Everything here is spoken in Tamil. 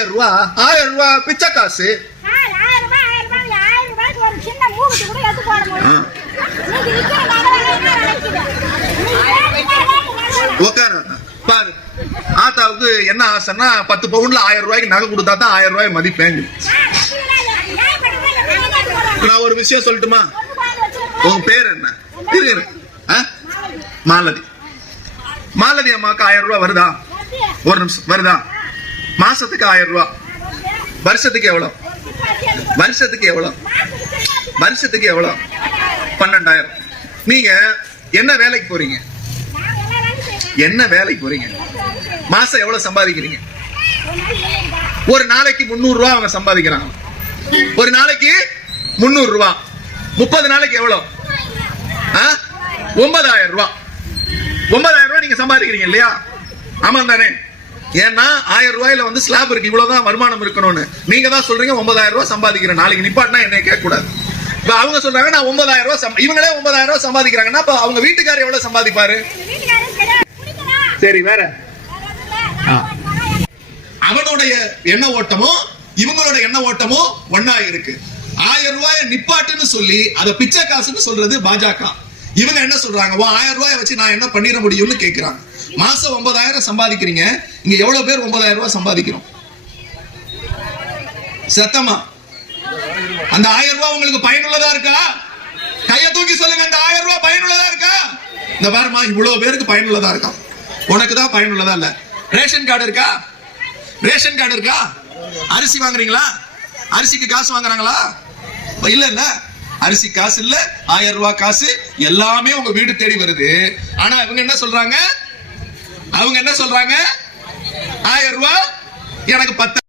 1000 ரூபாய் பிச்சை காசு. பாரு, ஆத்தாவுக்கு என்ன ஆசைன்னா 10 பவுன்ல 1000 ரூபாய்க்கு நகை கொடுத்தா தான் 1000 ரூபாய் மதிப்பேங்க. நான் ஒரு விஷயம் சொல்லட்டுமா? உங்க பேர் என்ன? மாலதி. மாலதி அம்மாவுக்கு 1000 ரூபாய் வருதா? ஒரு நிமிஷம், வருதா? மாசத்துக்கு 1000 ரூபாய். வருஷத்துக்கு எவ்வளவு? வருஷத்துக்கு எவ்வளவு? வருஷத்துக்கு எவ்வளவு? 12,000. நீங்க என்ன வேலைக்கு போறீங்க? என்ன வேலைக்கு போறீங்க? மாசம் எவ்வளவு சம்பாதிக்கிறீங்க? ஒரு நாளைக்கு 300 ரூபாய் அவங்க சம்பாதிக்கிறாங்க. ஒரு நாளைக்கு 300 ரூபாய். 30 நாளைக்கு எவ்வளவு? 9,000 ரூபாய். 9,000 ரூபாய் நீங்க சம்பாதிக்கிறீங்க இல்லையா? ஆமா தானே? ஏன்னா 1000 ரூபாயில வந்து ஸ்லாப் இருக்கு, இவ்வளவுதான் வருமானம் இருக்கணும்னு. நீங்க தான் சொல்றீங்க 9,000 ரூபாய் சம்பாதிக்கிறேன். நாளைக்கு நிப்பாட்டினா என்ன கேட்க கூடாது. இப்ப அவங்க சொல்றாங்க நான் 9,000 ரூபாய், இவங்களே 9,000 ரூபாய் சம்பாதிக்கிறாங்கன்னா அப்ப அவங்க வீட்டுக்காரர் எவ்வளவு சம்பாதிப்பாரு? சரி, வேற அவனுடைய எண்ண ஓட்டமோ இவங்களோட எண்ண ஓட்டமோ ஒன்னா இருக்கு. 1000 ரூபாய் நிப்பாட்டுன்னு சொல்லி அதை பிச்சை காசுன்னு சொல்றது பாஜக. இவங்க என்ன சொல்றாங்க? 1000 ரூபாய் வச்சு நான் என்ன பண்ணிட முடியும்னு கேக்குறாங்க. மாசம் 9,000 சம்பாதிக்கிறீங்க. இங்க எவ்வளவு பேர் 9,000 ரூபாய் சம்பாதிக்கிறோம்? சத்தமா அந்த 1000 ரூபாய் உங்களுக்கு பயனுள்ளதா இருக்கா? கைய தூக்கி சொல்லுங்க. அந்த 1000 ரூபாய் பயனுள்ளதா இருக்கா? இந்த பாருமா, இவ்வளவு பேருக்கு பயனுள்ளதா இருக்கா? உனக்கு தான் பயனுள்ளதா இல்ல. ரேஷன் கார்டு இருக்கா? ரேஷன் கார்டு இருக்கா? அரிசி வாங்குறீங்களா? அரிசிக்கு காசு வாங்குறாங்களா? இல்ல இல்ல, அரிசி காசு இல்ல, 1000 ரூபாய் காசு எல்லாமே உங்க வீடு தேடி வருது. ஆனா இவங்க என்ன சொல்றாங்க? அவங்க என்ன சொல்றாங்க? 1000 ரூபாய் எனக்கு 10